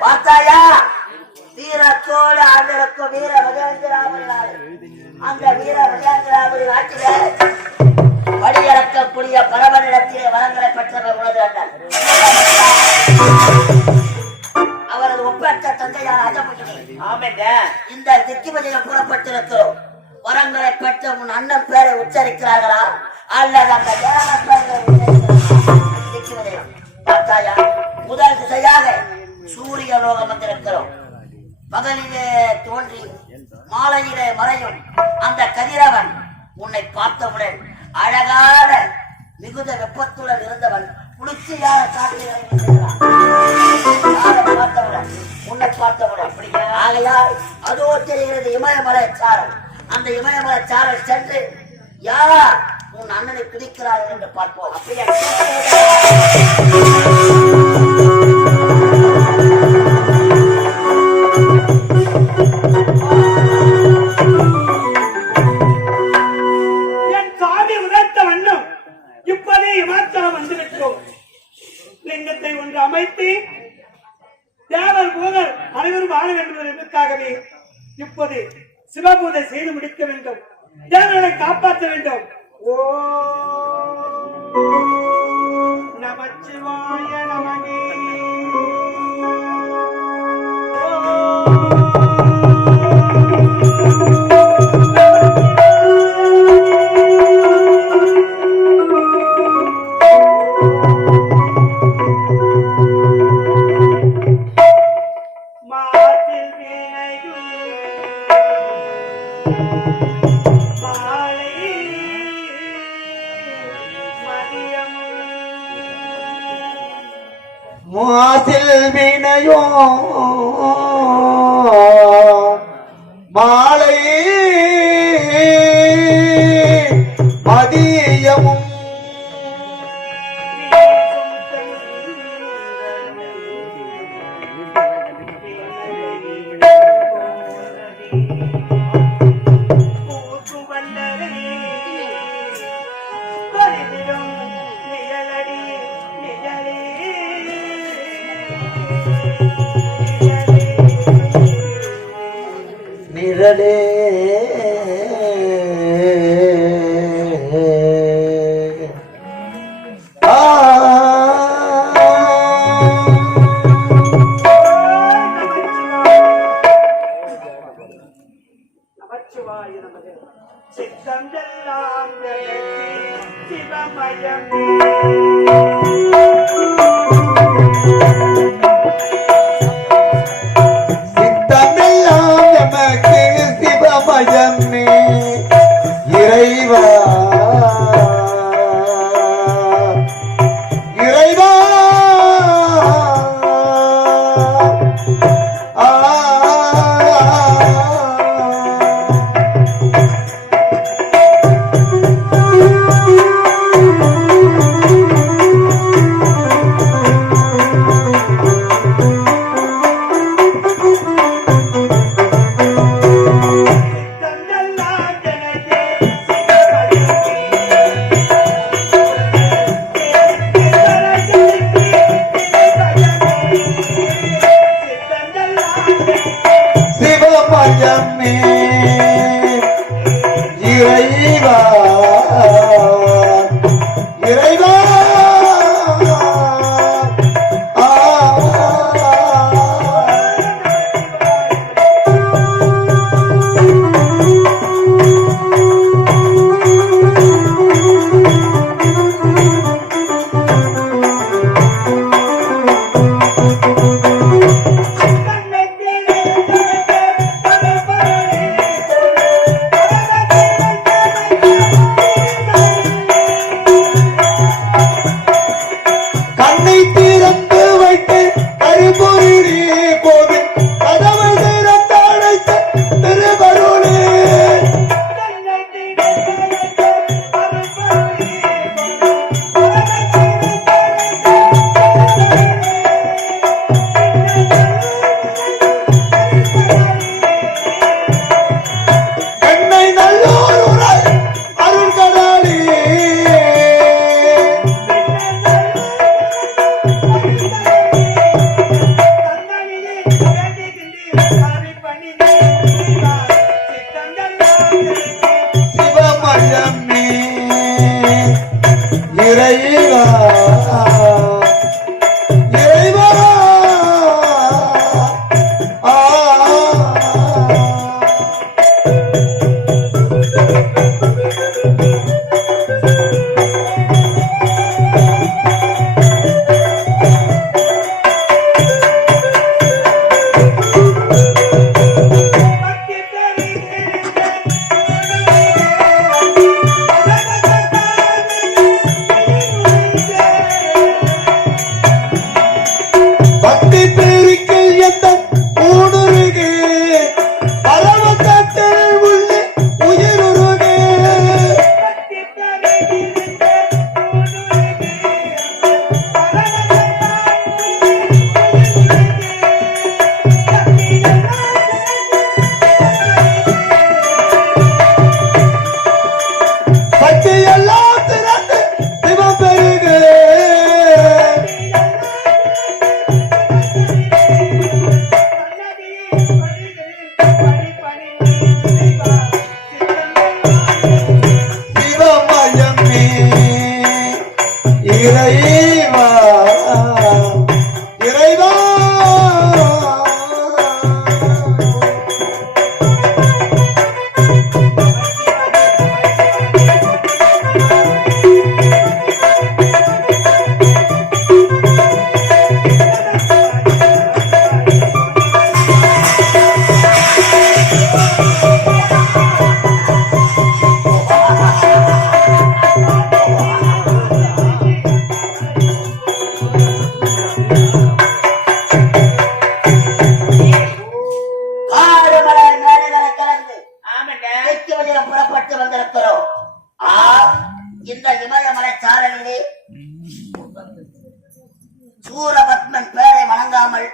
பார்த்தாயா வீரத்தோடு ஆண்டிருக்கும் வீர விஜயந்திராமன் அந்த வீர விஜயந்திராமன் நாட்டில வழியிறக்கக்கூடிய பரமனிடத்திலே வளங்களை பெற்றவர் உனது அண்ணன் அவரது ஒப்பற்ற தந்தையார் அஜமுகினி. இந்த திக்கிமதியில் புறப்பட்டிருக்கிறோம். வரங்களை பெற்ற உன் அண்ணன் பேரை உச்சரிக்கிறார்களா அல்லது அந்த திக்கிமதியம் பார்த்தாயா? முதல் திசையாக சூரிய லோகம் வந்திருக்கிறோம். பகலிலே தோன்றி மாலையிலே மறையும் அந்த கதிரவன் உன்னை பார்த்தவுடன் அழகான மிகுந்த வெப்பத்துடன் இருந்தவன் குளிர்ச்சியான காற்றினை பார்த்தவுடன் உன்னை பார்த்தவுடன் ஆகையால் அதோ தெரிகிறது இமயமலை சாரல். அந்த இமயமலை சாரல் சென்று யார் உன் அண்ணனை பிடிக்கிறார்கள் என்று பார்ப்போம். அப்படியே லிங்கத்தை ஒன்று அமைத்து தேவர் பூதர் அனைவரும் வாழ வேண்டும் என்பதற்காகவே இப்போது சிவபூஜை செய்து முடிக்க வேண்டும். தேவர்களை காப்பாற்ற வேண்டும். ஓ நமச்சிவாய நமகே. மாசில் வினையோ மாலை மதியமும் நிழலே சித்தமெல்லாம் சிவமயம் இறைவா இறைவா சிவமயமே இறைவா இறைவா சிவமயமே இறைவா இறைவா பக்தி பேரிக்கல் எந்த ஊடுருகே பரவத்தத்தில் உள்ள உயிருருகே பக்தி எல்லாம் திறந்து சிவம் பெருகே சிவமயமே இறைவா இறைவா ஆறு மலை மேடைகளை கலந்து தெற்கு வழியாக புறப்பட்டு வந்திருக்கிறோம். இந்த இமயமலை சாரலிலே சூரபத்மன் பெயரை வணங்காமல்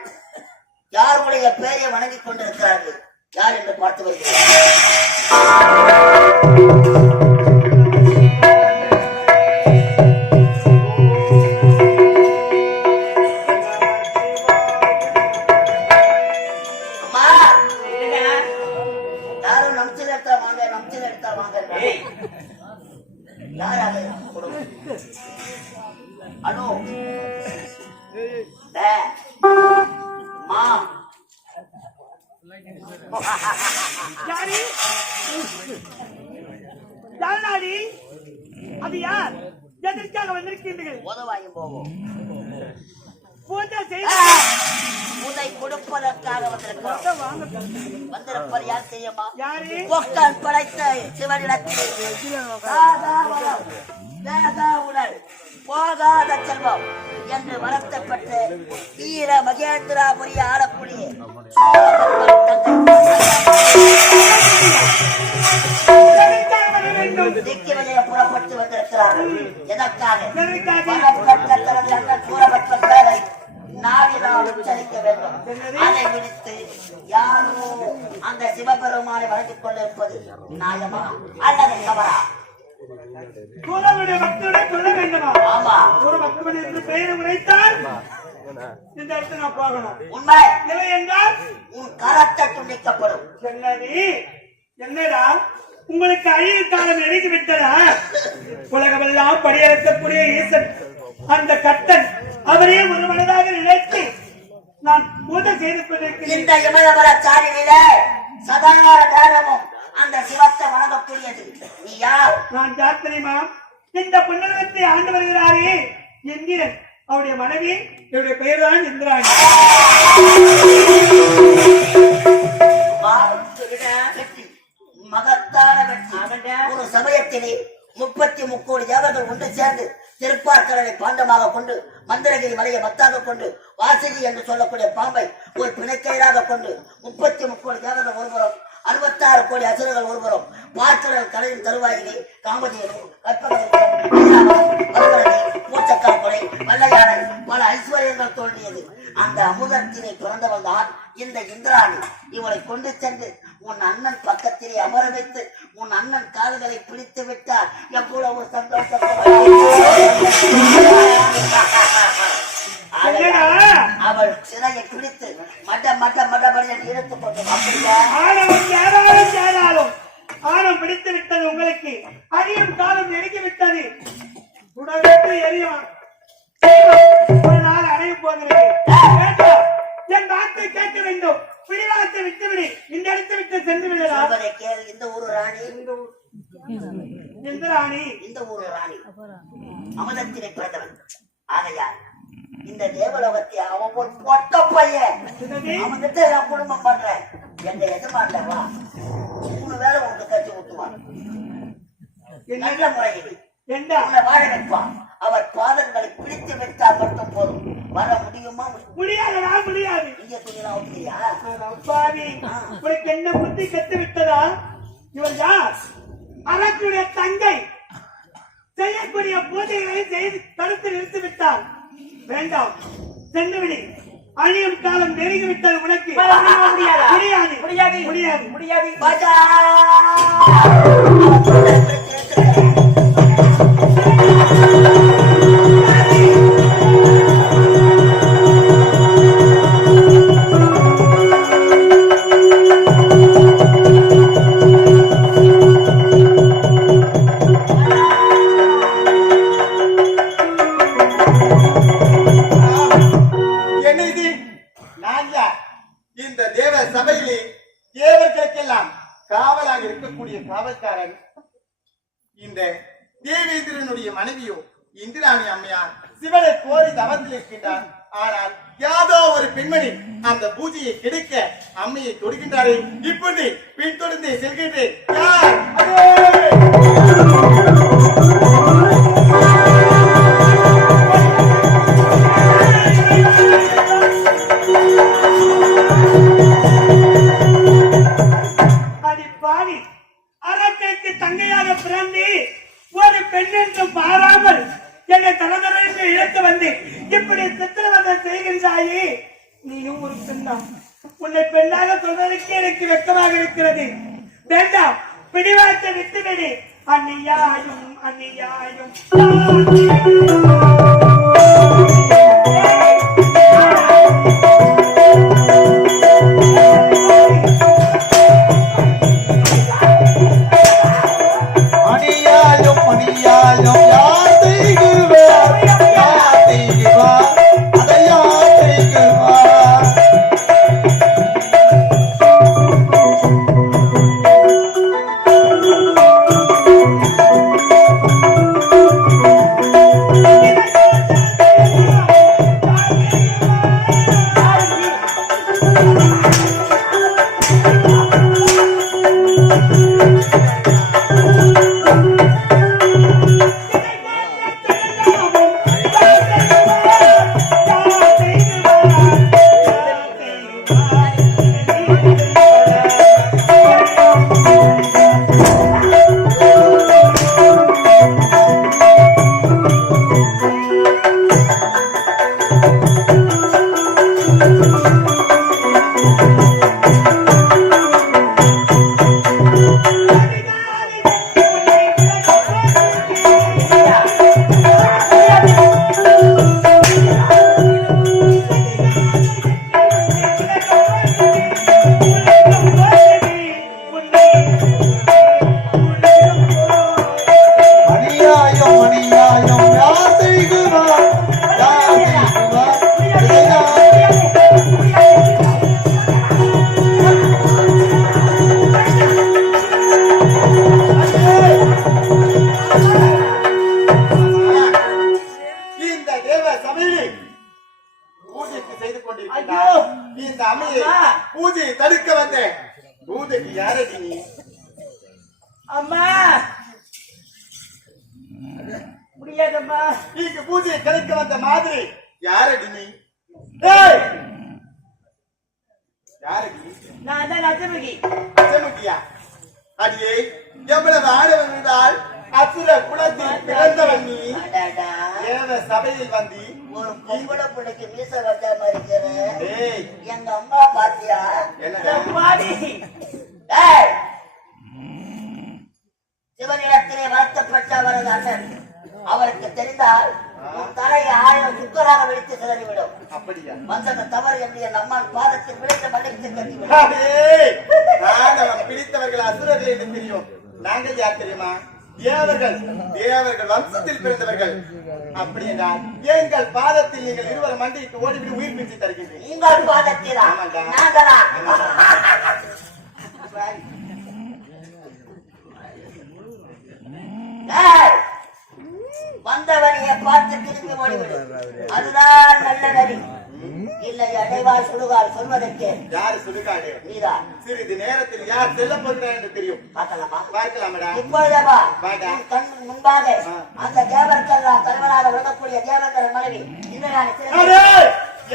யாருடைய பெயரை வணங்கிக் கொண்டிருக்கிறார்கள்? யார் என்று பார்த்து வருகிறோம். அம்மா, யாரும் நம்சில் எடுத்தா வாங்க, நம்சில் எடுத்தா வாங்க. யார் அது? அனு மா யாரு? யாருடாடி? அது யார்? எதற்காக வந்திருக்கின்றீர்கள்? உதவாயும் போவோம். பூஜை செய்து உதை கொடுப்பதற்காக வந்திருக்கிறோம். வந்திருப்பது யார் தெரியுமா? யாரு? பொக்கல் படைத்த சிவனிடத்தில் சாதா வரம், வேதா உடல், போகாத செல்வம் என்று வரத்தப்பட்டு வீர மகேந்திராபுரி ஆளக்கூடிய எதற்காக வர வேண்டும்? திக்கு வழிய புறப்பட்டு வந்திருக்கிறார்கள். எதற்காக? எதற்காக? வரப்பட்ட தனது அண்ணன் சூரபத்ம பேரை நாவினால் உச்சரிக்க வேண்டும். அதை விடுத்து யாரோ அந்த சிவபெருமானை வழங்கிக் கொண்டிருப்பது நியாயமா அல்லது தவறா? சூரனுடைய பக்தனை சொல்ல வேண்டுமா? ஆமா, ஒரு பக்தன் என்று பெயரை உரைத்தால் இந்த இடத்துல நான் போகணும். உண்மை. இல்லை என்றால் உன் கரத்தை துண்டிக்கப்படும். என்னடி? என்னடா உங்களுக்கு அழிவு காலம் நெருங்கி விட்டதா? உலகமெல்லாம் படியெடுக்கக்கூடிய ஈசன் அந்த கத்தன் அவரே ஒரு மனதாக நினைத்து நான் பூஜை செய்து கொண்டிருக்கிறேன். இந்த இமயமல சாரியில சதா நேரமும் அந்த சிவத்தை வணங்கக்கூடியது நீ யார்? நான் யார் தெரியுமா? இந்த புன்னகத்தை ஆண்டு வருகிறாரே என்கிறேன். அவருடைய மனைவி என்னுடைய பெயர் தான் இந்திராணி. வெற்றி, மகத்தான வெற்றி. ஒரு சமயத்திலே 33 கோடி தேவர்கள் ஒன்று சேர்ந்து திருப்பார்கடலை பாண்டமாக கொண்டு மந்திரகிரி மலையை மத்தாக கொண்டு வாசுகி என்று சொல்லக்கூடிய பாம்பை ஒரு பிணைக்கையாக கொண்டு 33 கோடி தேவர்கள் ஒருபுறம் 66 கோடி அசுரர்கள் ஒருபுறம் பார்க்கடல் கலையின் தருவாயிலே காமதியனும் மூச்சக்கால் கொலை வல்லையானை பல ஐஸ்வர்யங்கள் தோன்றியது. அந்த அமுதத்தினை பிறந்தவள் தான் இந்த இந்திராணி. இவளை கொண்டு சென்று உன் அண்ணன் பக்கத்திலே அமர வைத்து உன் அண்ணன் கால்களை பிடித்து விட்டார். எவ்வளவு சந்தோஷம்! அவள் சிறையை பிடித்து மட்ட மட்ட மட்டபடி எடுத்துக் கொண்டு அப்படியா பிடித்து விட்டது உங்களுக்கு. அழியும் காலம் நெருங்கி விட்டது. உடலுக்கு எரியும் ஒரு நாள் அடைய போகிறது. வேண்டாம், என் வார்த்தை கேட்க வேண்டும். பிடிவாதத்தை விட்டுவிடு. இந்த இடத்தை விட்டு சென்று விடலாம். இந்த ஊரு ராணி, எந்த ராணி? இந்த ஊரு ராணி அமதத்தினை பிறந்தவன். ஆகையால் இந்த தேவலோகத்தை அவன் ஒரு பொட்ட பையன். அவன்கிட்ட நான் குடும்பம் பண்றேன். எந்த எஜமான்டவா 3 வேளை உனக்கு கட்சி ஊத்துவான். நல்ல முறையில் உன்னை வாழ வைப்பான். அவர் பாதங்களை பிடித்து வைத்தால் மட்டும் போதும். வர முடியுமா? முடியாது, முடியாது. நீங்க துணியெல்லாம் ஊத்துறியா? உனக்கு என்ன புத்தி கத்து விட்டதா? இவன் யார்? அரசுடைய தங்கை. செய்யக்கூடிய பூஜைகளை செய்து தடுத்து நிறுத்தி விட்டார். வேண்டாம், சென்றுவிடு. அழியும் காலம் நெருங்கி விட்டது உனக்கு. முடியாது, முடியாது, முடியாது, முடியாது. இந்த தேவ சபையிலே தேவர்களுக்கெல்லாம் காவலாக இருக்கக்கூடிய காவல்காரன் இந்த தேவேந்திரனுடைய மனைவியோ இந்திராணி அம்மையார் சிவனை கோரி தவத்தில் இருக்கின்றார். ஆனால் யாதோ ஒரு பெண்மணி அந்த பூஜையை கெடுக்க அம்மையை தொடுகின்றாரே. இப்பொழுது பின்தொடர்ந்து செல்கின்றேன். அரக்கனுக்கு தங்கையாக பிறந்து ஒரு பெண் என்று பாராமல் என்னை தரதரஎன்று இழுத்து வந்து இப்படி சித்திரவதை செய்கின்றாயே. நீயும் ஒரு பெண்ணா? உன்னை பெண்ணாக சொல்வதற்கு எனக்கு வெட்கமாக இருக்கிறது. வேண்டாம், பிடிவாதத்தை விட்டுவிடு. அந்நியாயும் அந்நியாயும் இந்த அம்மையை பூஜையை தடுக்க வந்தேன். பூஜைக்கு யாரடி நீ? அம்மா முடியாதம்மா. நீங்க பூஜையை கலைக்க வந்த மாதிரி யாரடி நீ? யாரடி? நான் தான் அசமுகி. அசமுகியா? அடியே, எவ்வளவு ஆடவன் என்றால் அசுர குலத்தில் பிறந்தவன் நீ. தேவ சபையில் வந்து ஒரு பொம்பளை பிள்ளைக்கு மீச வச்ச மாதிரி எங்க அம்மா பாத்தியா? சிவனிடத்திலே வருத்தப்பட்ட அவரது அண்ணன் அவருக்கு தெரிந்தால் தலையை 1000 சுக்கராக வெடித்து சிதறிவிடும். அப்படியா? வந்தது தவறு என்று என் அம்மான் பாதத்தில் விழுந்து மன்னித்து கட்டிவிடும். பிடித்தவர்கள் அசுரர்கள் என்று தெரியும். நாங்கள் யார் தெரியுமா? தேவர்கள், தேவர்கள் வம்சத்தில் பிறந்தவர்கள். அப்படி என்றால் எங்கள் பாதத்தில் நீங்கள் இருவர் மண்டிக்கு ஓடிவிட்டு உயிர் பிச்சு தருகின்றேன். உங்கள் பாதத்திலா? ஆமாண்டா. நாங்களா? ஏய், வந்தவனைய பார்த்து திரும்பி ஓடிவிடு. அதுதான் நல்ல நரி. இல்லை அடைவார் சுடுகார் சொல்வதற்கு யாரு சுடுகாடு? நீதான். சிறிது நேரத்தில் யார் செல்ல போகிறார் என்று தெரியும். பார்க்கலாமா? பார்க்கலாமடா. இப்பொழுதேவா வாடா. உன் கண் முன்பாக அந்த தேவர்களெல்லாம் தலைவராக விளங்கக்கூடிய தேவேந்திரன் மனைவி இந்திராணி அடே!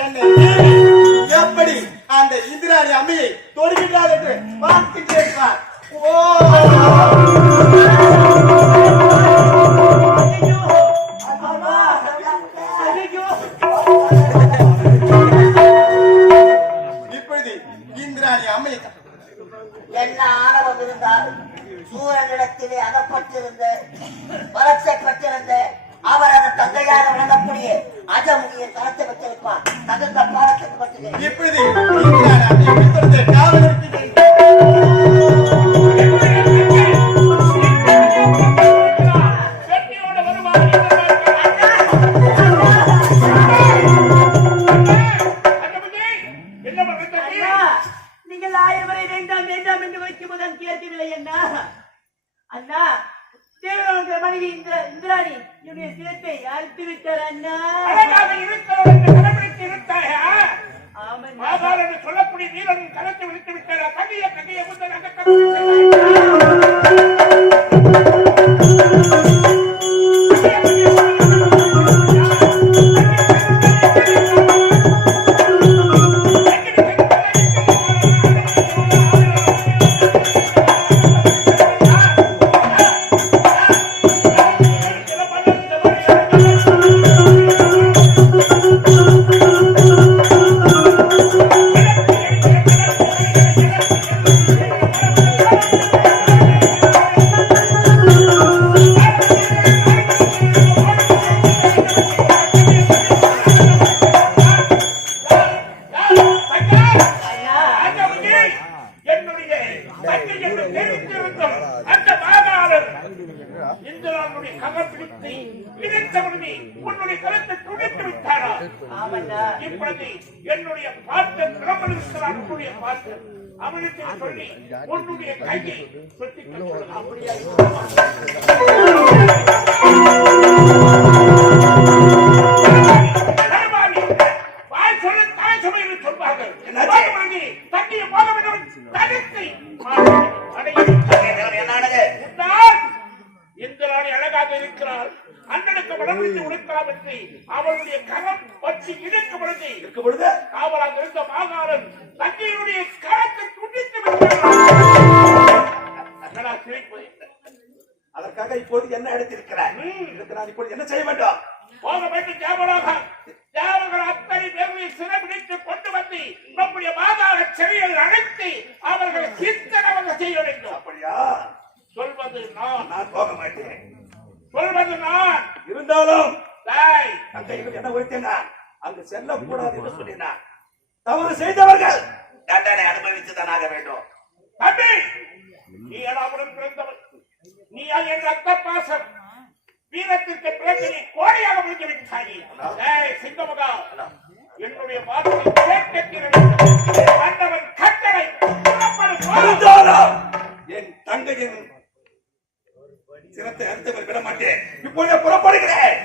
என்னை எப்படி அந்த இந்திராணி அம்மையை தொடுகிறார் என்று பார்க்கின்றேன் பார். ஓ! இப்பொழுது இந்திராணி அம்மையை என்ன ஆணவம் இருந்தால் சூரனிடத்திலே அகப்பட்டிருந்த வளர்ச்சப்பட்டிருந்த அவரது தந்தையாக விளங்கக்கூடிய அஜமுகியின் கரத்தை பெற்றிருப்பார். தகுந்த பாடத்துக்கு மட்டுமே. இப்பொழுது இந்திராணி அம்மையை பிடித்தெடுத்து காவல் இருக்கின்றேன். நீங்கள் 1000 வரை வேண்டாம் வேண்டாம் என்று வைக்கும்போது கேட்கவில்லை அண்ணா. அண்ணா, தேவனுடைய மனைவி இந்திராணி என்னுடைய சிரத்தை அறுத்து விட்டார் அண்ணா. சொல்லக்கூடிய வீரன் கலத்தை விடுத்து விட்டாரா? கண்ணிய கண்ணிய என்னுடைய பார்த்து பிரபலனுடைய பார்த்து அவனுக்கு சொல்லி உன்னுடைய கையை சுற்றி அப்படியே வாய் சொல்ல தாய் சபையில் சொல்வார்கள். தண்ணிய போக தடுத்தை இந்திராணி அழகாக இருக்கிறாள். அண்ணனுக்கு வடமிட்டு உடுக்கலாம் என்று அவளுடைய கரம் பற்றி இருக்கும் பொழுது காவலாக இருந்த மாகாணன் தந்தையினுடைய கரத்தை துண்டித்து அதற்காக இப்போது என்ன எடுத்திருக்கிறார்? நான் இப்போது என்ன செய்ய வேண்டும்? போக வேண்டும். தேவர்கள் அத்தனை பேர்களை சிறைபிடித்து கொண்டு வந்து நம்முடைய மாகாண சிறையில் அழைத்து அவர்களை சித்தனவங்க செய்ய வேண்டும். அப்படியா? சொல்வது நான் போக மாட்டேன். சொல்வது நான். இருந்தாலும் அங்க என்ன ஒழித்தேனா அங்கு செல்லக்கூடாது என்று சொல்லினார். தவறு செய்தவர்கள் தண்டனை அனுபவித்துதான் ஆக வேண்டும். தம்பி, நீ எடாவுடன் பிறந்தவன். நீ என் ரத்த பாசம் வீரத்திற்கு பிறகு நீ கோடையாக முடிஞ்சு விட்டாயே. சிங்கமுகா, என்னுடைய வார்த்தை கேட்கிறவன் கட்டளை என் தங்கையின் சிரத்தை அறுத்தவர் விட மாட்டேன். இப்பொழுது புறப்படுகிறேன்.